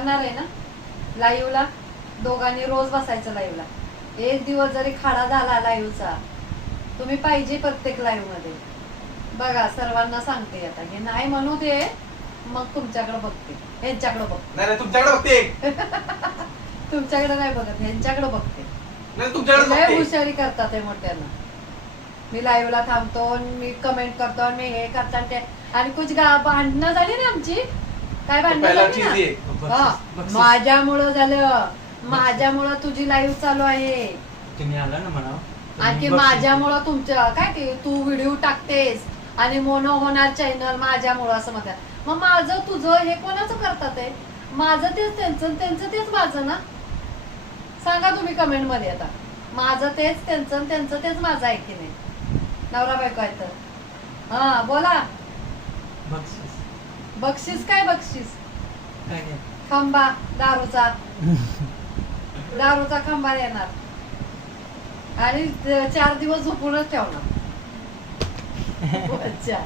करणार आहे ना लाईव्हला. दोघांनी रोज बसायचं लाईव्हला. एक दिवस जरी खाडा झाला लाईव्हचा, तुम्ही पाहिजे प्रत्येक लाईव्ह मध्ये. बघा सर्वांना सांगते आता, हे नाही म्हणू दे मग तुमच्याकडे बघते, ह्यांच्याकडे बघते. नाही तुमच्याकडे बघते. तुमच्याकडे नाही बघत, ह्यांच्याकडे बघते. नाही तुमच्याकडे लय बघते. हुशारी करतात हे मोठ्यांना. मी लाईव्हला थांबतो, मी कमेंट करतो, मी हे करतो आणि ते, आणि कुछ भांडणं झाली ना आमची. काय भांडणं पहिला झाली चीज ना? आहे. हा, माझ्यामुळं झालं. माझ्यामुळं तुझी लाईव्ह चालू आहे. तुम्ही आला ना म्हणा. आणखी माझ्यामुळं तुमच्या काय ते तू व्हिडिओ टाकतेस आणि मोनो होणार चॅनल माझ्यामुळं असं म्हणतात. मग माझं तुझं हे कोणाचं करतात आहे? माझं तेच त्यांचं, त्यांचं तेच माझं ना. सांगा तुम्ही कमेंट मध्ये आता. माझं तेच त्यांचं, त्यांचं तेच माझं आहे की नाही? नवरा बायको आहे तर. हा बोला. बक्षीस बक्षीस काय बक्षीस? काय काय खंबा दारूचा. दारूचा खंबा येणार आणि 4 दिवस झोपूनच ठेवणार. अच्छा.